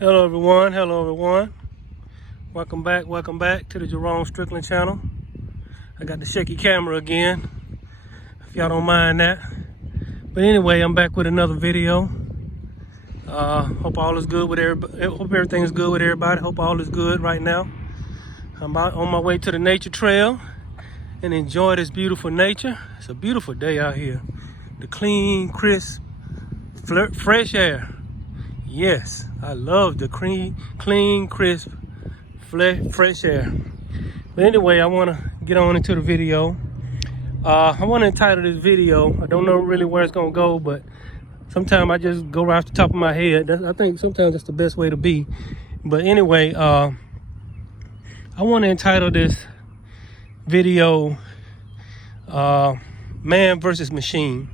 Hello everyone. Welcome back to the Jerome Strickland channel. I got the shaky camera again, if y'all don't mind that. But anyway, I'm back with another video. Hope all is good with everybody. Hope everything is good with everybody. Hope all is good right now. I'm on my way to the nature trail and enjoy this beautiful nature. It's a beautiful day out here. The clean, crisp, fresh air. Yes, I love the clean, crisp, fresh air. But anyway, I want to get on into the video. I want to entitle this video, I don't know really where it's going to go, but sometimes I just go right off the top of my head. I think sometimes that's the best way to be. But anyway, I want to entitle this video, Man versus Machine.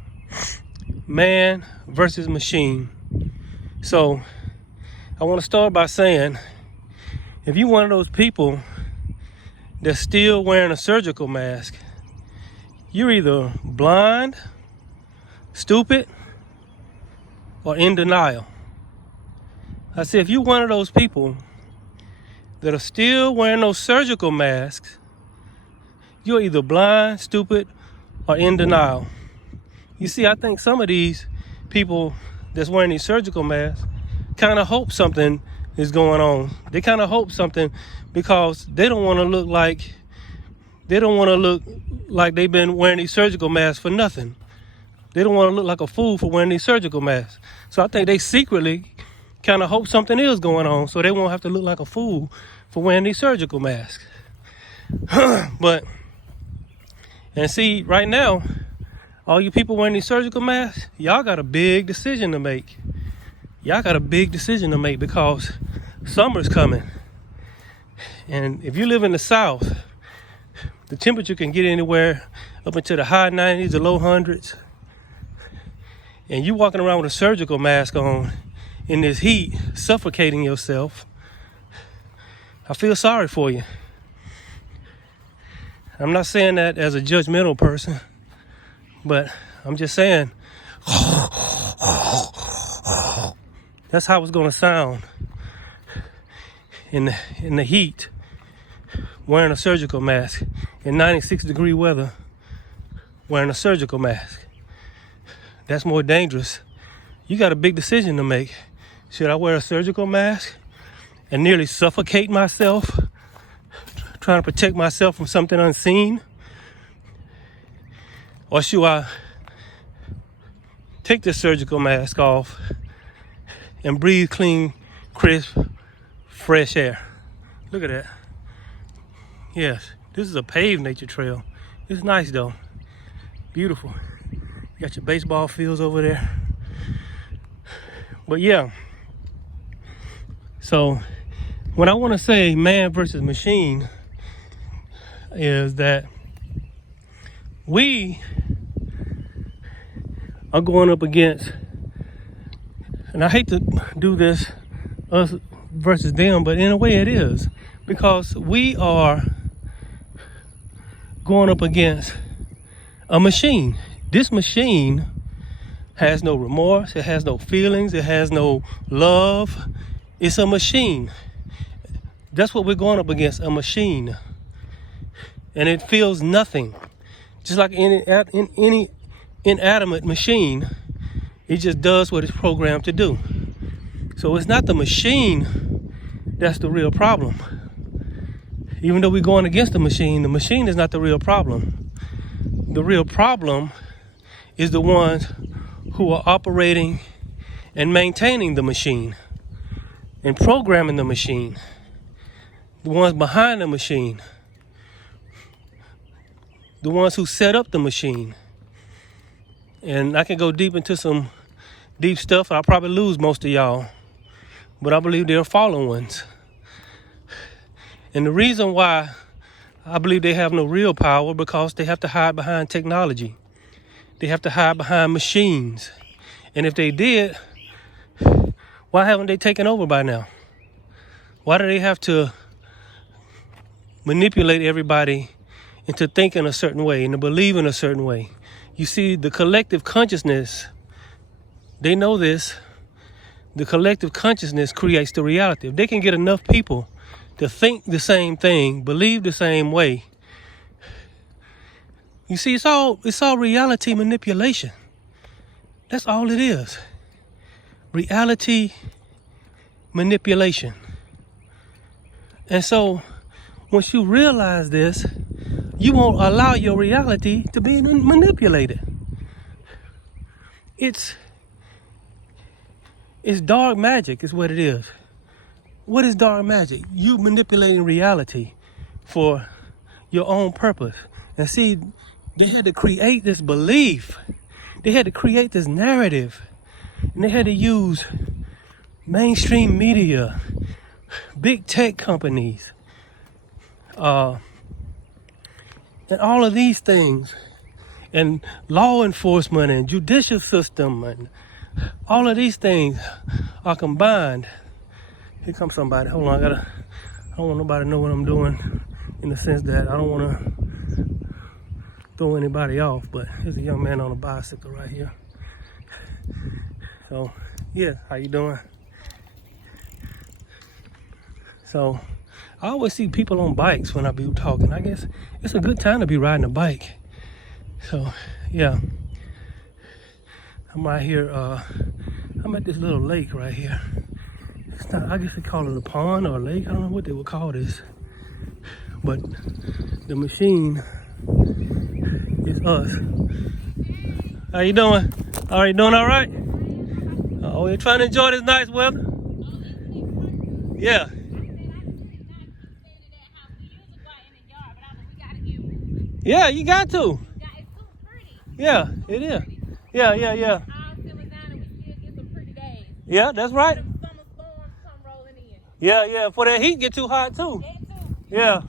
Man versus Machine. So I want to start by saying, if you're one of those people that's still wearing a surgical mask, you're either blind, stupid, or in denial. I said, if you're one of those people that are still wearing those surgical masks, you're either blind, stupid, or in denial. You see, I think some of these people that's wearing these surgical masks kind of hope something is going on. They kind of hope something because they don't want to look like they've been wearing these surgical masks for nothing. They don't want to look like a fool for wearing these surgical masks. So I think they secretly kind of hope something is going on so they won't have to look like a fool for wearing these surgical masks. And see, right now, all you people wearing these surgical masks, y'all got a big decision to make. Y'all got a big decision to make because summer's coming. And if you live in the South, the temperature can get anywhere up into the high 90s, the low hundreds. And you walking around with a surgical mask on in this heat, suffocating yourself. I feel sorry for you. I'm not saying that as a judgmental person, but I'm just saying, that's how it's going to sound in the heat, wearing a surgical mask, in 96-degree weather, wearing a surgical mask. That's more dangerous. You got a big decision to make. Should I wear a surgical mask and nearly suffocate myself, trying to protect myself from something unseen? Or should I take this surgical mask off and breathe clean, crisp, fresh air? Look at that. Yes, this is a paved nature trail. It's nice though. Beautiful. You got your baseball fields over there. But yeah. So what I want to say, man versus machine, is that we are going up against, and I hate to do this, us versus them, but in a way it is, because we are going up against a machine. This machine has no remorse, it has no feelings, it has no love. It's a machine. That's what we're going up against, a machine. And it feels nothing. Just like in any inanimate machine, it just does what it's programmed to do. So it's not the machine that's the real problem. Even though we're going against the machine is not the real problem. The real problem is the ones who are operating and maintaining the machine and programming the machine. The ones behind the machine. The ones who set up the machine. And I can go deep into some deep stuff. I'll probably lose most of y'all. But I believe they're fallen ones. And the reason why I believe they have no real power, because they have to hide behind technology. They have to hide behind machines. And if they did, why haven't they taken over by now? Why do they have to manipulate everybody into thinking a certain way and to believe in a certain way? You see, the collective consciousness, they know this. the collective consciousness creates the reality. If they can get enough people to think the same thing, believe the same way, you see, it's all reality manipulation. That's all it is. Reality manipulation. And so once you realize this, you won't allow your reality to be manipulated. It's dark magic is what it is. What is dark magic? You manipulating reality for your own purpose. And see, they had to create this belief. They had to create this narrative. And they had to use mainstream media, big tech companies, and all of these things, and law enforcement and judicial system, and all of these things are combined. Here comes somebody. Hold on, I don't want nobody to know what I'm doing, in the sense that I don't want to throw anybody off, but there's a young man on a bicycle right here. So, yeah, how you doing? So, I always see people on bikes when I be talking. I guess it's a good time to be riding a bike. So, yeah. I'm right here, I'm at this little lake right here. It's not, I guess they call it a pond or a lake. I don't know what they would call this. But the machine is us. How you doing? Are you doing all right? Oh, you're trying to enjoy this nice weather? Yeah. Yeah, you got to. Yeah, it is. Yeah. Yeah, that's right. Yeah, for that heat get too hot too. Yeah.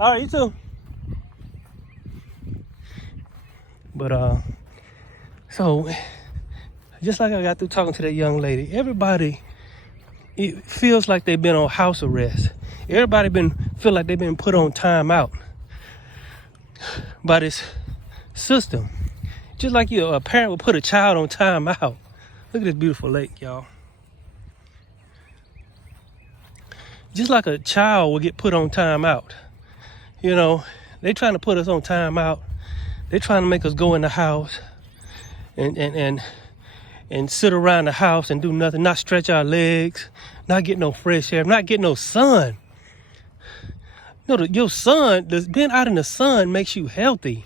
All right, you too. But so just like I got through talking to that young lady, everybody, it feels like they've been on house arrest. Everybody feel like they've been put on timeout by this system. Just like a parent would put a child on timeout. Look at this beautiful lake, y'all. Just like a child would get put on timeout. You know, they trying to put us on timeout. They trying to make us go in the house and sit around the house and do nothing, not stretch our legs, not get no fresh air, not get no sun. You know, your sun, being out in the sun makes you healthy.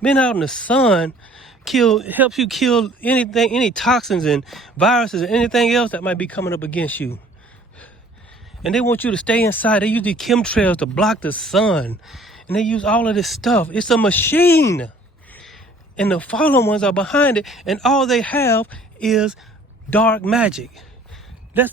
Being out in the sun helps you kill anything, any toxins and viruses and anything else that might be coming up against you. And they want you to stay inside. They use these chemtrails to block the sun. And they use all of this stuff. It's a machine. And the fallen ones are behind it. And all they have is dark magic. They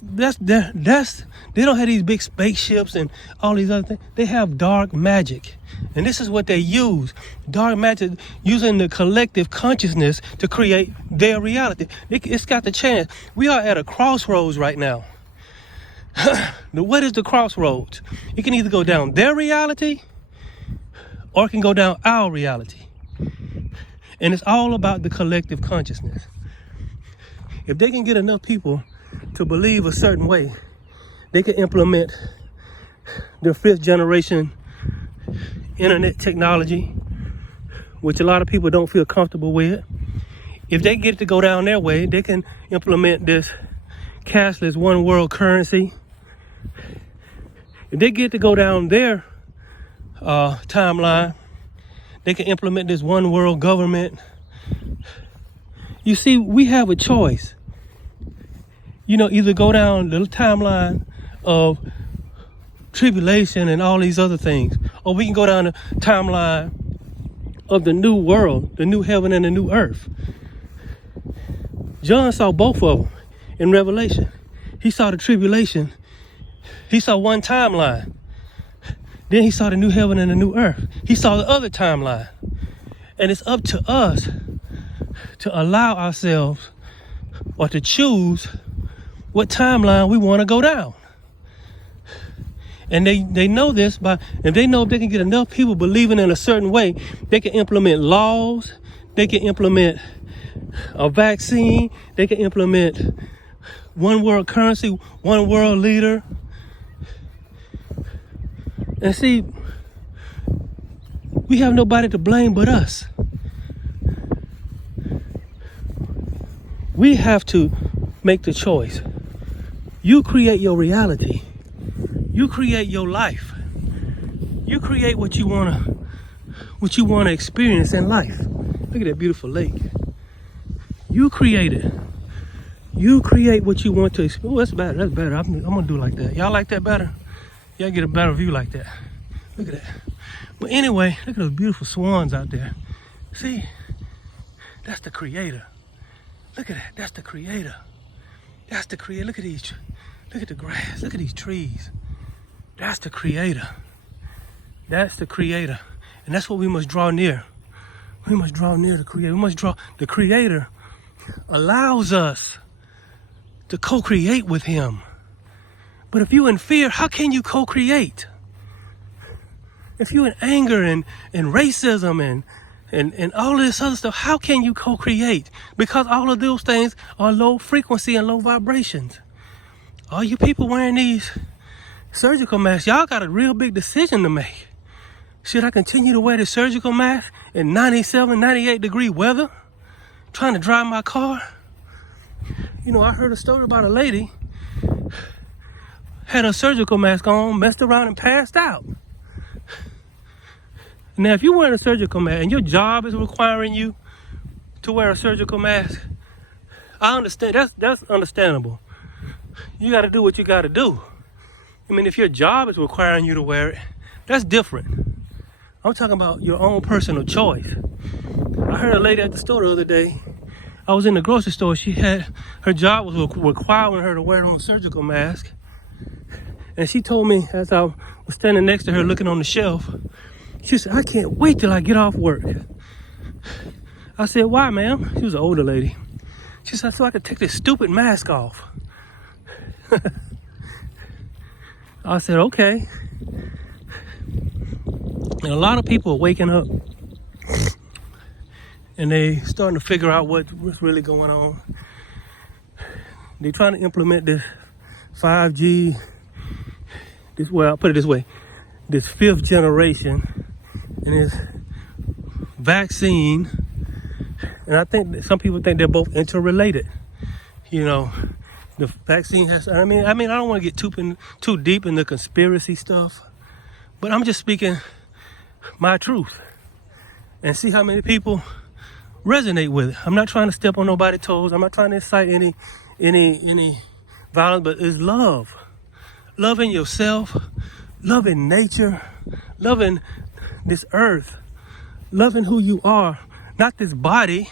don't have these big spaceships and all these other things. They have dark magic. And this is what they use. Dark magic, using the collective consciousness to create their reality. It's got the chance. We are at a crossroads right now. What is the crossroads? It can either go down their reality or it can go down our reality. And it's all about the collective consciousness. If they can get enough people to believe a certain way, they can implement the 5th generation internet technology, which a lot of people don't feel comfortable with. If they get it to go down their way, they can implement this cashless one world currency. If they get to go down their timeline, they can implement this one world government. You see, we have a choice. You know, either go down the timeline of tribulation and all these other things, or we can go down the timeline of the new world, the new heaven and the new earth. John saw both of them in Revelation. He saw the tribulation. He saw one timeline. Then he saw the new heaven and the new earth. He saw the other timeline. And it's up to us to allow ourselves or to choose what timeline we want to go down. And they know this if they know if they can get enough people believing in a certain way, they can implement laws, they can implement a vaccine, they can implement one world currency, one world leader. And see, we have nobody to blame but us. We have to make the choice. You create your reality. You create your life. You create what you wanna experience in life. Look at that beautiful lake. You create it. You create what you want to experience. Oh, that's better. That's better. I'm gonna do like that. Y'all like that better? Y'all get a better view like that. Look at that. But anyway, look at those beautiful swans out there. See, that's the creator. Look at that. That's the creator. That's the creator. Look at these. Look at the grass. Look at these trees. That's the creator. That's the creator. And that's what we must draw near. We must draw near the creator. We must draw. The creator allows us to co-create with him. But if you're in fear, how can you co-create? If you're in anger and racism and all this other stuff, how can you co-create? Because all of those things are low frequency and low vibrations. All you people wearing these surgical masks, y'all got a real big decision to make. Should I continue to wear the surgical mask in 97, 98 degree weather, trying to drive my car? You know, I heard a story about a lady had a surgical mask on, messed around and passed out. Now, if you're wearing a surgical mask and your job is requiring you to wear a surgical mask, I understand. That's understandable. You got to do what you got to do. I mean, if your job is requiring you to wear it, that's different. I'm talking about your own personal choice. I heard a lady at the store the other day. I was in the grocery store. She had, her job was requiring her to wear a surgical mask. And she told me as I was standing next to her looking on the shelf, she said, I can't wait till I get off work. I said, why, ma'am? She was an older lady. She said, so I could take this stupid mask off. I said, okay. And a lot of people are waking up and they starting to figure out what's really going on. They're trying to implement this 5G, well, I'll put it this way, this 5th generation and this vaccine. And I think that some people think they're both interrelated. You know, the vaccine has, I mean, I don't want to get too deep in the conspiracy stuff, but I'm just speaking my truth and see how many people resonate with it. I'm not trying to step on nobody's toes. I'm not trying to incite any violence, but it's love. Loving yourself, loving nature, loving this earth, loving who you are, not this body.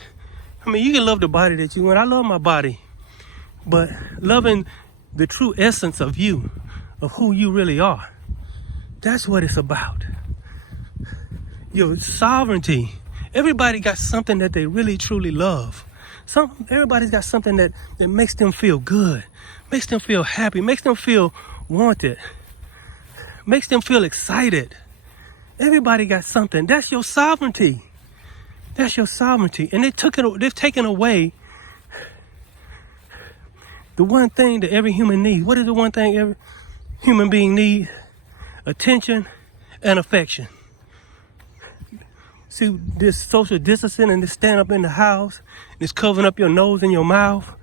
I mean, you can love the body that you want. I love my body, but loving the true essence of you, of who you really are. That's what it's about. Your sovereignty. Everybody got something that they really truly love. Everybody's got something that makes them feel good, makes them feel happy, makes them feel wanted, makes them feel excited. Everybody got something. That's your sovereignty. That's your sovereignty. And they've taken away the one thing that every human needs. What is the one thing every human being needs? Attention and affection. See, this social distancing and this stand up in the house, this covering up your nose and your mouth,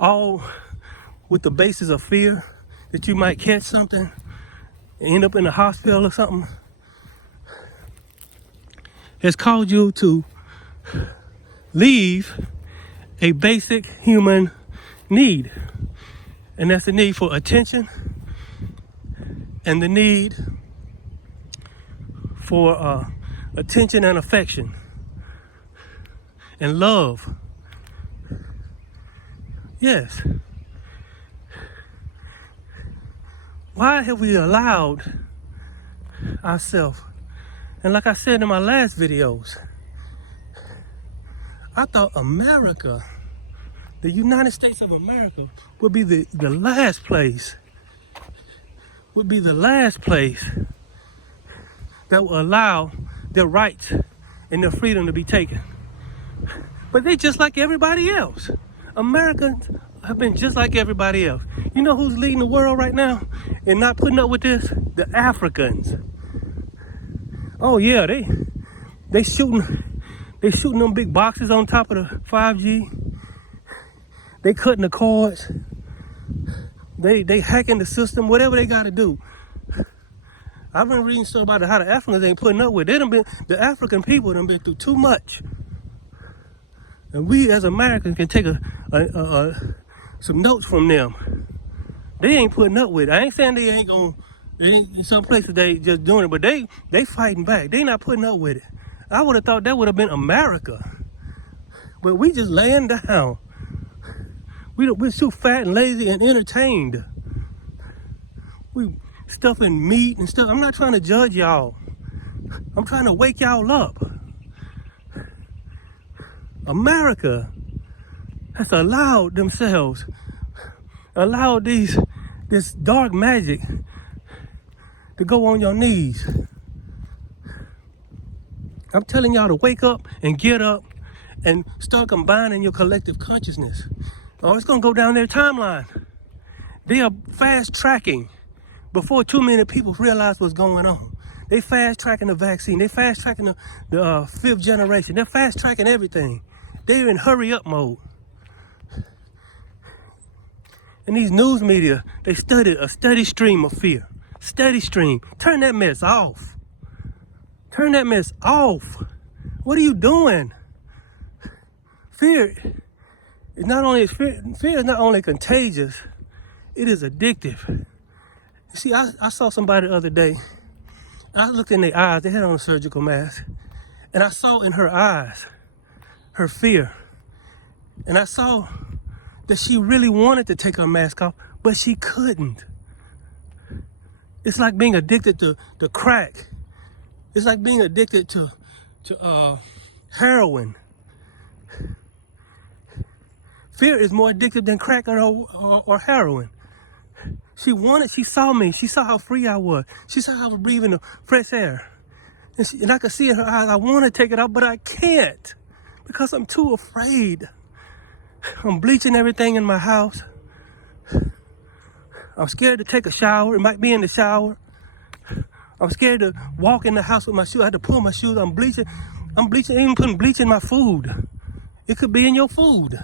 all with the basis of fear that you might catch something and end up in the hospital or something, has caused you to leave a basic human need. And that's the need for attention and the need for attention and affection and love. Yes. Why have we allowed ourselves? And like I said in my last videos, I thought America, the United States of America, would be the last place, that will allow their rights and their freedom to be taken. But they just like everybody else. Americans have been just like everybody else. You know who's leading the world right now and not putting up with this? The Africans. Oh yeah, they shooting them big boxes on top of the 5G. They cutting the cords. They hacking the system, whatever they gotta do. I've been reading stuff about how the Africans ain't putting up with it. The African people done been through too much. And we as Americans can take some notes from them. They ain't putting up with it. I ain't saying they ain't gonna, in some places they just doing it, but they fighting back. They not putting up with it. I would have thought that would have been America. But we just laying down. We're too fat and lazy and entertained. We stuffing meat and stuff. I'm not trying to judge y'all. I'm trying to wake y'all up. America has allowed this dark magic to go on your knees. I'm telling y'all to wake up and get up and start combining your collective consciousness. Or it's gonna go down their timeline. They are fast tracking before too many people realize what's going on. They fast tracking the vaccine. They fast tracking the fifth generation. They're fast tracking everything. They're in hurry up mode. And these news media, they study a steady stream of fear. Steady stream. Turn that mess off. Turn that mess off. What are you doing? Fear is not only contagious, it is addictive. You see, I saw somebody the other day. I looked in their eyes. They had on a surgical mask. And I saw in her eyes her fear. And I saw that she really wanted to take her mask off, but she couldn't. It's like being addicted to crack. It's like being addicted to heroin. Fear is more addictive than crack or heroin. She saw me. She saw how free I was. She saw how I was breathing the fresh air. And I could see in her eyes, I want to take it out, but I can't because I'm too afraid. I'm bleaching everything in my house. I'm scared to take a shower. It might be in the shower. I'm scared to walk in the house with my shoes. I had to pull my shoes. I'm bleaching, even putting bleach in my food. It could be in your food.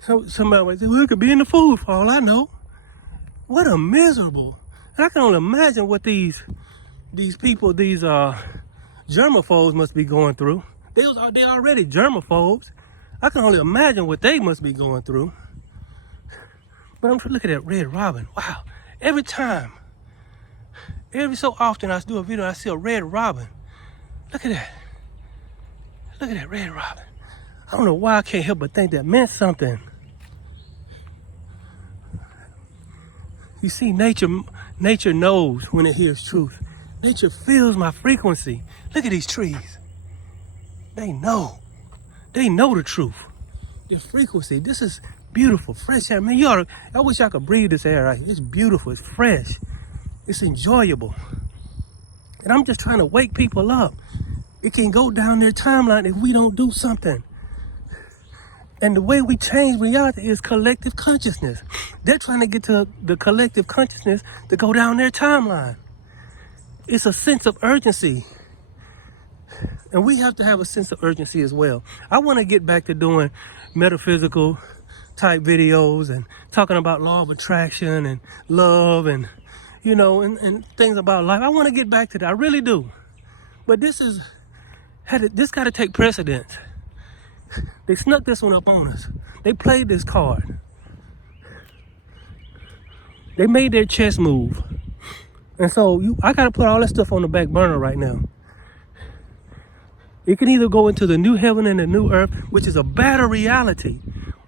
So somebody might say, well, it could be in the food for all I know. What a miserable. And I can only imagine what these people, these germaphobes must be going through. They're already germaphobes. I can only imagine what they must be going through. But I'm looking at Red Robin. Wow. Every so often I do a video, I see a Red Robin. Look at that. Look at that Red Robin. I don't know why I can't help but think that meant something. You see, nature knows when it hears truth. Nature feels my frequency. Look at these trees. They know. They know the truth. The frequency. This is beautiful, fresh air. Man, I wish I could breathe this air right here. It's beautiful. It's fresh. It's enjoyable. And I'm just trying to wake people up. It can go down their timeline if we don't do something. And the way we change reality is collective consciousness. They're trying to get to the collective consciousness to go down their timeline. It's a sense of urgency. And we have to have a sense of urgency as well. I want to get back to doing metaphysical type videos and talking about law of attraction and love and, and things about life. I want to get back to that. I really do. But this got to take precedence. They snuck this one up on us. They played this card. They made their chess move. And so I got to put all that stuff on the back burner right now. It can either go into the new heaven and the new earth, which is a better reality.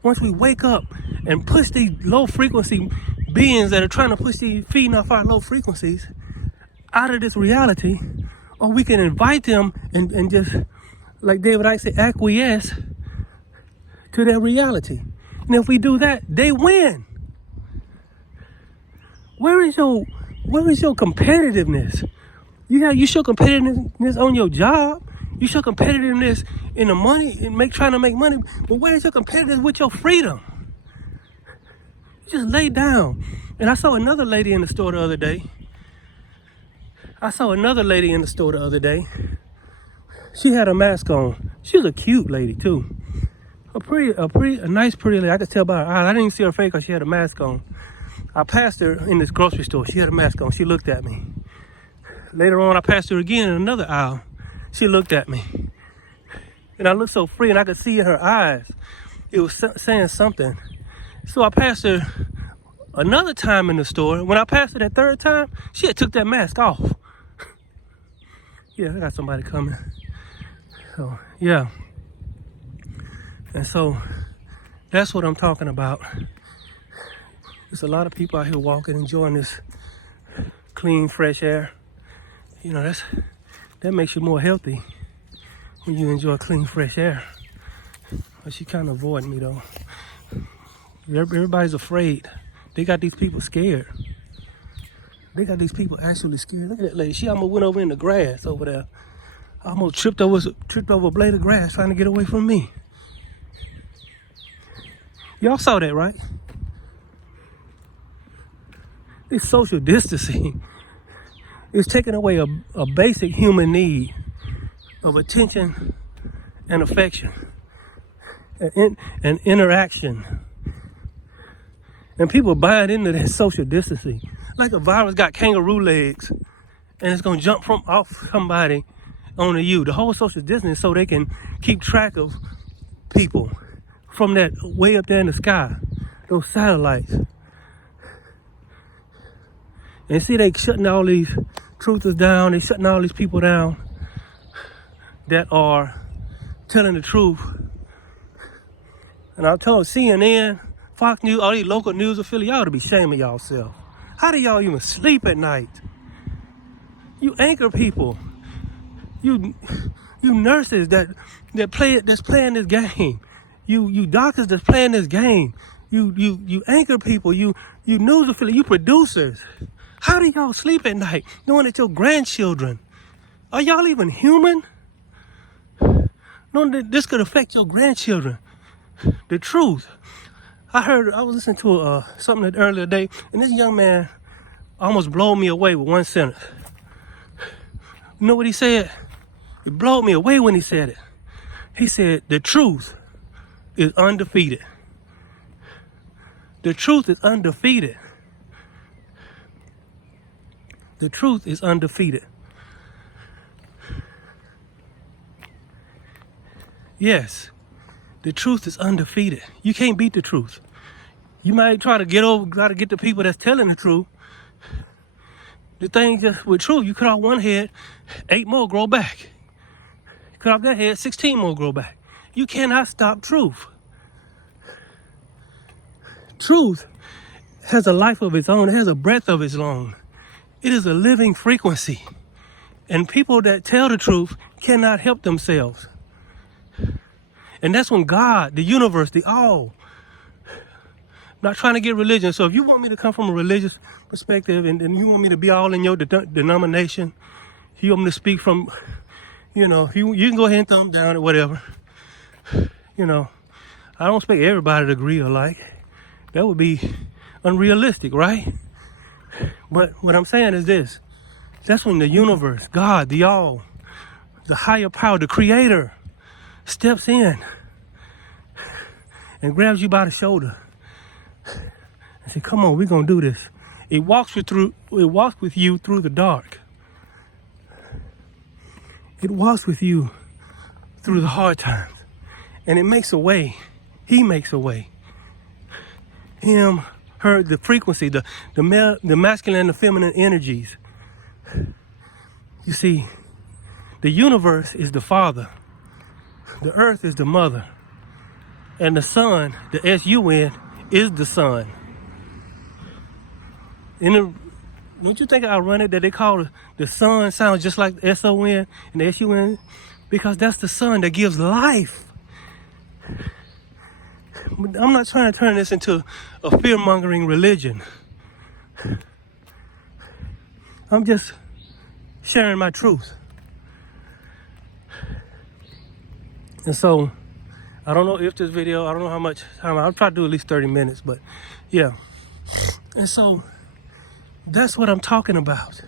Once we wake up and push these low frequency beings that are trying to feeding off our low frequencies out of this reality, or we can invite them and just, like David Icke said, acquiesce to their reality. And if we do that, they win. Where is your competitiveness? You show competitiveness on your job. You show competitiveness in the money and trying to make money. But where's your competitiveness with your freedom? Just lay down. And I saw another lady in the store the other day. She had a mask on. She was a cute lady too. A nice, pretty lady. I could tell by her eyes. I didn't even see her face because she had a mask on. I passed her in this grocery store. She had a mask on. She looked at me. Later on, I passed her again in another aisle. She looked at me. And I looked so free, and I could see in her eyes. It was saying something. So I passed her another time in the store. When I passed her that third time, she had took that mask off. Yeah, I got somebody coming. So, yeah. And so, that's what I'm talking about. There's a lot of people out here walking, enjoying this clean, fresh air. You know, that makes you more healthy when you enjoy clean, fresh air. But she kind of avoiding me, though. Everybody's afraid. They got these people scared. They got these people actually scared. Look at that lady. She almost went over in the grass over there. Almost tripped over a blade of grass trying to get away from me. Y'all saw that, right? It's social distancing. It's taking away a basic human need of attention and affection and interaction. And people buying into that social distancing. Like a virus got kangaroo legs and it's going to jump off somebody onto you. The whole social distancing so they can keep track of people from that way up there in the sky, those satellites. And see, they shutting all these truthers down. They shutting all these people down that are telling the truth. And I'm telling CNN, Fox News, all these local news affiliates, y'all ought to be shaming y'allself. How do y'all even sleep at night? You anchor people. You nurses that's playing this game. You doctors that's playing this game. You anchor people. You news affiliates. You producers. How do y'all sleep at night knowing that your grandchildren, are y'all even human? Knowing that this could affect your grandchildren. The truth. I was listening to something the earlier day, and this young man almost blew me away with one sentence. You know what he said? It blew me away when he said it. He said, the truth is undefeated. The truth is undefeated. The truth is undefeated. Yes, the truth is undefeated. You can't beat the truth. You might try to get the people that's telling the truth. The thing just with truth, you cut off one head, 8 more grow back. Cut off that head, 16 more grow back. You cannot stop truth. Truth has a life of its own. It has a breath of its own. It is a living frequency. And people that tell the truth cannot help themselves. And that's when God, the universe, the all, I'm not trying to get religion. So if you want me to come from a religious perspective and you want me to be all in your denomination, you want me to speak from, you can go ahead and thumb down or whatever. I don't expect everybody to agree alike. That would be unrealistic, right? But what I'm saying is this. That's when the universe, God, the all, the higher power, the creator, steps in and grabs you by the shoulder and says, come on, we're going to do this. It walks with you through the dark. It walks with you through the hard times. And it makes a way. He makes a way. Him, her, the frequency, the masculine and the feminine energies. You see, the universe is the father. The earth is the mother. And the sun, the S-U-N, is the son. Don't you think ironic that they call the sun sounds just like the S-O-N and the S-U-N? Because that's the sun that gives life. I'm not trying to turn this into a fear-mongering religion. I'm just sharing my truth. And so, I don't know if this video, I don't know how much time, I'll try to do at least 30 minutes, but yeah. And so that's what I'm talking about.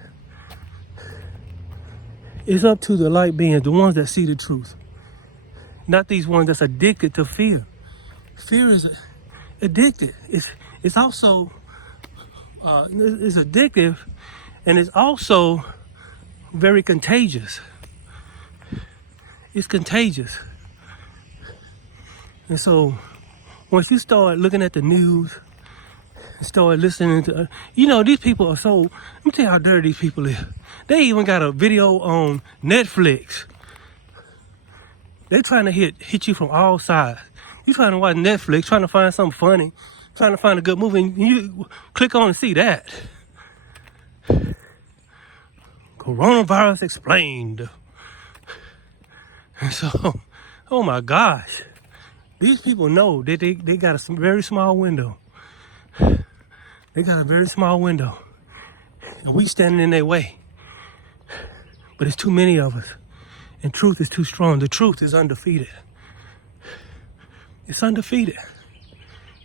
It's up to the light beings, the ones that see the truth. Not these ones that's addicted to fear. Fear is addicted. It's also it's addictive, and it's also very contagious. It's contagious. And so once you start looking at the news, start listening to, these people are so, let me tell you how dirty these people is. They even got a video on Netflix. They're trying to hit you from all sides. You trying to watch Netflix, trying to find something funny, trying to find a good movie, and you click on and see that. Coronavirus explained. And so, oh my gosh. These people know that they got a very small window. They got a very small window. And we standing in their way. But it's too many of us. And truth is too strong. The truth is undefeated. It's undefeated.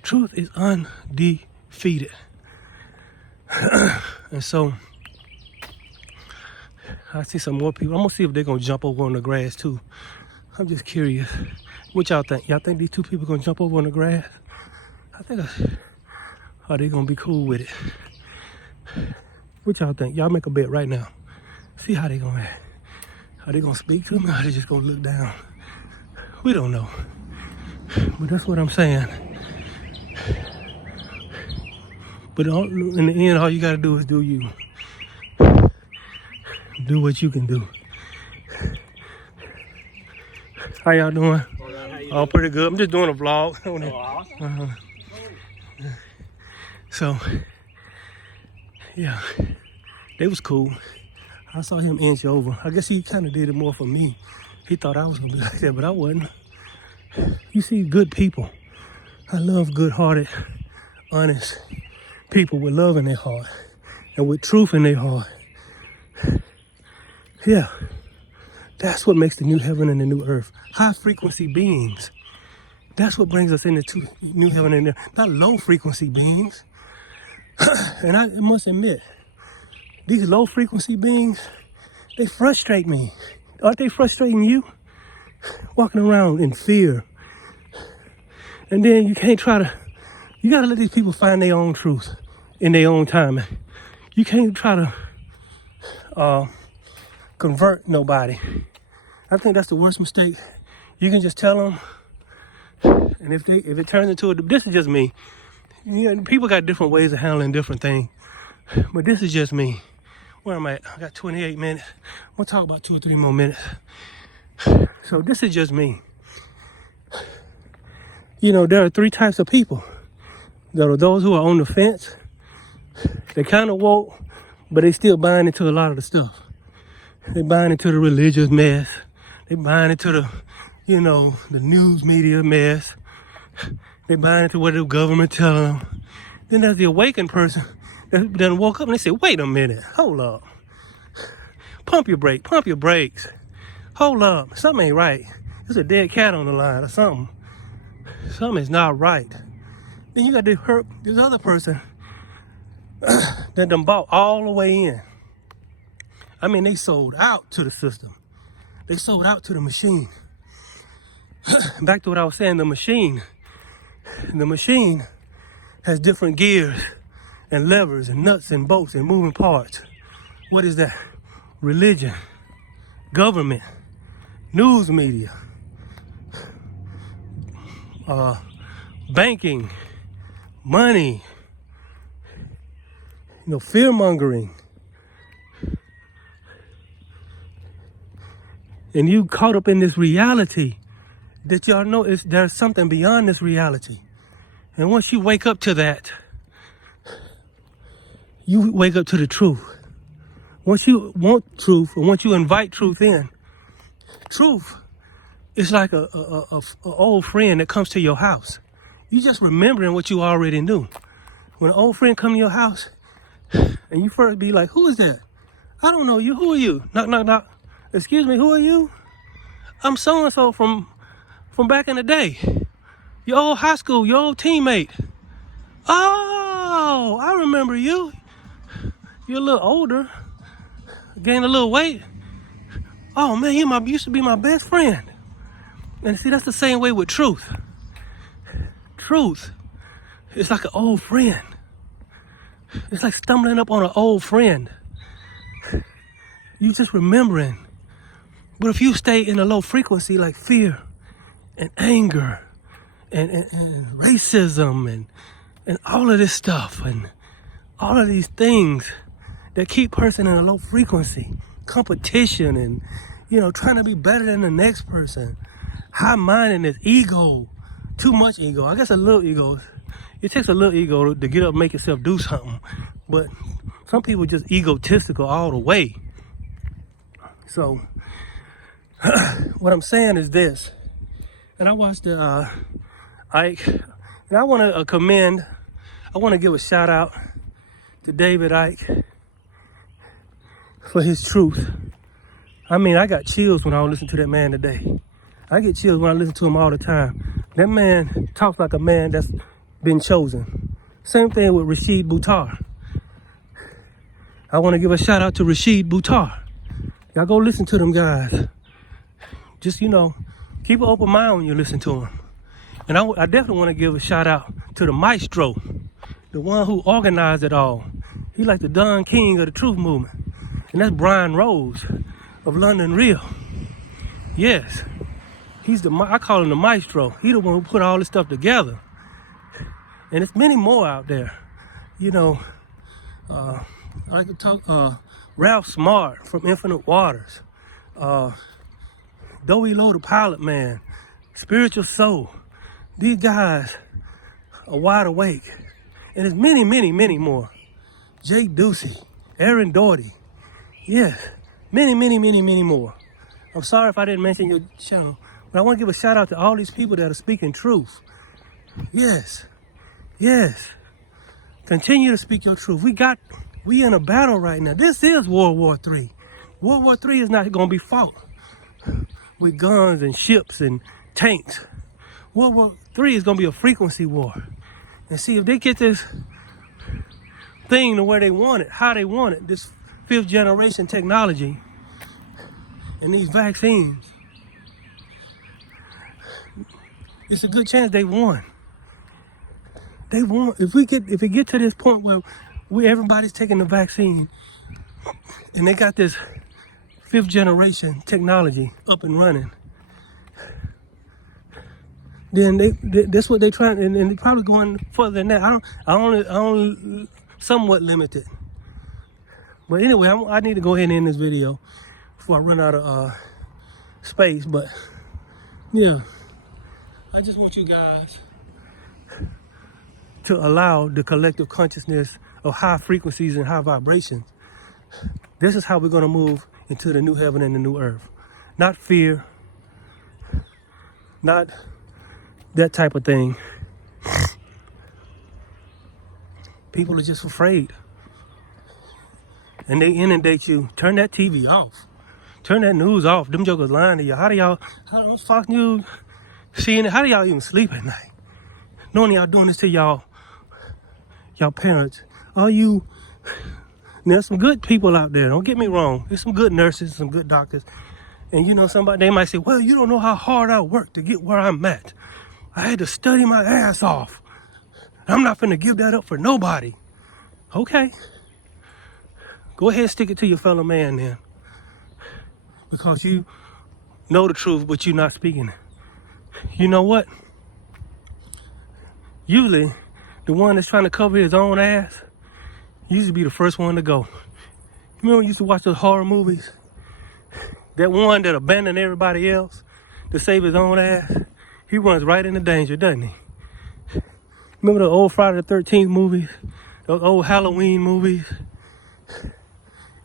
Truth is undefeated. And so, I see some more people. I'm going to see if they're going to jump over on the grass too. I'm just curious. What y'all think? Y'all think these two people going to jump over on the grass? I think, are they going to be cool with it? What y'all think? Y'all make a bet right now. See how they going to act. Are they going to speak to me, or are they just going to look down? We don't know. But that's what I'm saying. But in the end, all you got to do is do you. Do what you can do. How y'all doing? Oh, pretty good. I'm just doing a vlog. So, yeah, they was cool. I saw him inch over. I guess he kind of did it more for me. He thought I was going to be like that, but I wasn't. You see good people. I love good-hearted, honest people with love in their heart and with truth in their heart. Yeah. That's what makes the new heaven and the new earth. High frequency beings. That's what brings us into new heaven and new earth. Not low frequency beings. And I must admit, these low frequency beings, they frustrate me. Aren't they frustrating you? Walking around in fear. And then you gotta let these people find their own truth in their own time. You can't try to convert nobody. I think that's the worst mistake. You can just tell them, and if it turns into this is just me. People got different ways of handling different things, but this is just me. Where am I at? I got 28 minutes. I'm gonna talk about 2 or 3 more minutes. So this is just me. There are 3 types of people. There are those who are on the fence. They kind of woke, but they still buying into a lot of the stuff. They buying into the religious mess. They buying into the, the news media mess. They buying into what the government telling them. Then there's the awakened person that then woke up and they say, wait a minute, hold up. Pump your brakes. Hold up, something ain't right. There's a dead cat on the line or something. Something is not right. Then you got this other person that done bought all the way in. I mean, they sold out to the system. They sold out to the machine. Back to what I was saying, the machine has different gears and levers and nuts and bolts and moving parts. What is that? Religion, government, news media, banking, money, fear mongering. And you caught up in this reality that y'all know there's something beyond this reality. And once you wake up to that, you wake up to the truth. Once you want truth, and once you invite truth in, truth is like a old friend that comes to your house. You just remembering what you already knew. When an old friend come to your house, and you first be like, who is that? I don't know you. Who are you? Knock, knock, knock. Excuse me, who are you? I'm so-and-so from back in the day. Your old high school, your old teammate. Oh, I remember you. You're a little older. Gained a little weight. Oh man, you used to be my best friend. And see, that's the same way with truth. Truth, it's like an old friend. It's like stumbling up on an old friend. You just remembering. But if you stay in a low frequency like fear and anger and racism and all of this stuff and all of these things that keep person in a low frequency, competition and, trying to be better than the next person, high-mindedness, ego, too much ego. I guess a little ego. It takes a little ego to get up and make yourself do something. But some people just egotistical all the way. So what I'm saying is this. And I watched Ike. And I want to give a shout out to David Icke for his truth. I mean, I got chills when I listen to that man today. I get chills when I listen to him all the time. That man talks like a man that's been chosen. Same thing with Rashid Buttar. I want to give a shout out to Rashid Buttar. Y'all go listen to them guys. Just, keep an open mind when you listen to them. And I definitely want to give a shout out to the maestro, the one who organized it all. He like the Don King of the truth movement. And that's Brian Rose of London Real. Yes. I call him the maestro. He the one who put all this stuff together. And there's many more out there. I could talk, Ralph Smart from Infinite Waters. Doe Low, the Pilot Man. Spiritual Soul. These guys are wide awake. And there's many, many, many more. Jay Ducey, Aaron Doherty. Yes, many, many, many, many more. I'm sorry if I didn't mention your channel, but I want to give a shout out to all these people that are speaking truth. Yes, yes. Continue to speak your truth. We in a battle right now. This is World War III. World War III is not going to be fought with guns and ships and tanks. World War III is going to be a frequency war. And see, if they get this thing to where they want it, how they want it, this 5th generation technology and these vaccines, it's a good chance they won. They won. If we get to this point where everybody's taking the vaccine and they got this 5th generation technology up and running, then that's what they trying, and they're probably going further than that. I only somewhat limited. But anyway, I need to go ahead and end this video before I run out of space. But yeah, I just want you guys to allow the collective consciousness of high frequencies and high vibrations. This is how we're going to move into the new heaven and the new earth. Not fear, not that type of thing. People are just afraid. And they inundate you. Turn that TV off. Turn that news off. Them jokers lying to you. How Fox News, seeing it, how do y'all even sleep at night? Knowing y'all doing this to y'all parents. There's some good people out there, don't get me wrong. There's some good nurses, some good doctors. And they might say, well, you don't know how hard I worked to get where I'm at. I had to study my ass off. I'm not finna give that up for nobody. Okay. Go ahead and stick it to your fellow man then. Because you know the truth, but you're not speaking it. You know what? Usually, the one that's trying to cover his own ass used to be the first one to go. You remember when you used to watch those horror movies? That one that abandoned everybody else to save his own ass, he runs right into danger, doesn't he? Remember the old Friday the 13th movies? Those old Halloween movies?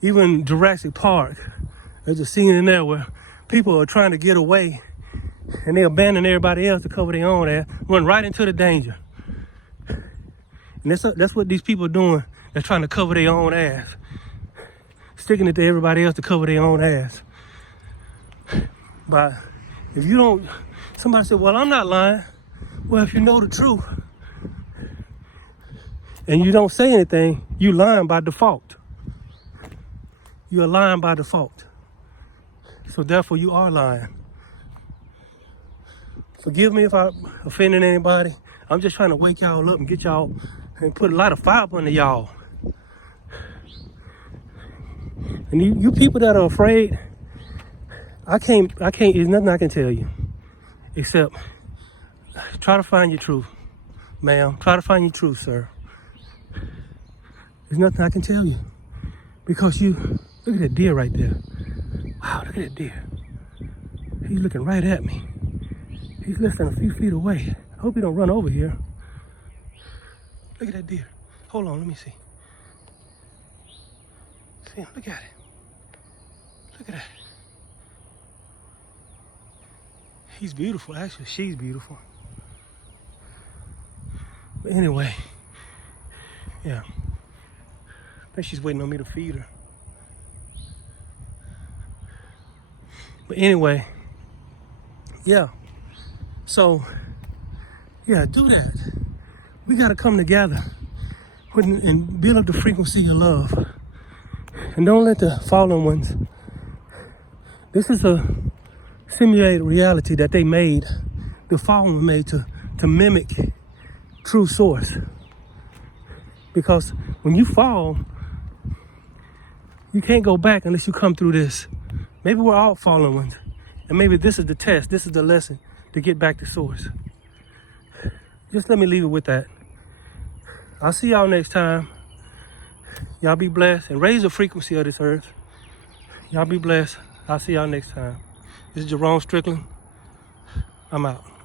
Even Jurassic Park. There's a scene in there where people are trying to get away and they abandon everybody else to cover their own ass, run right into the danger. And that's what these people are doing. They're trying to cover their own ass. Sticking it to everybody else to cover their own ass. But if you don't, somebody said, well, I'm not lying. Well, if you know the truth, and you don't say anything, you lying by default. You're lying by default. So therefore you are lying. Forgive me if I offended anybody. I'm just trying to wake y'all up and get y'all and put a lot of fiber into y'all. And you people that are afraid, I can't, there's nothing I can tell you. Except, try to find your truth, ma'am. Try to find your truth, sir. There's nothing I can tell you. Because look at that deer right there. Wow, look at that deer. He's looking right at me. He's less than a few feet away. I hope he don't run over here. Look at that deer. Hold on, let me see. See him, look at it. Look at that. He's beautiful, actually, she's beautiful. But anyway, yeah. I think she's waiting on me to feed her. But anyway, yeah. So, yeah, do that. We got to come together and build up the frequency of love. And don't let the fallen ones, this is a simulated reality that they made, the fallen made to mimic true source. Because when you fall, you can't go back unless you come through this. Maybe we're all fallen ones. And maybe this is the test, this is the lesson to get back to source. Just let me leave it with that. I'll see y'all next time. Y'all be blessed and raise the frequency of this earth. Y'all be blessed. I'll see y'all next time. This is Jerome Strickland. I'm out.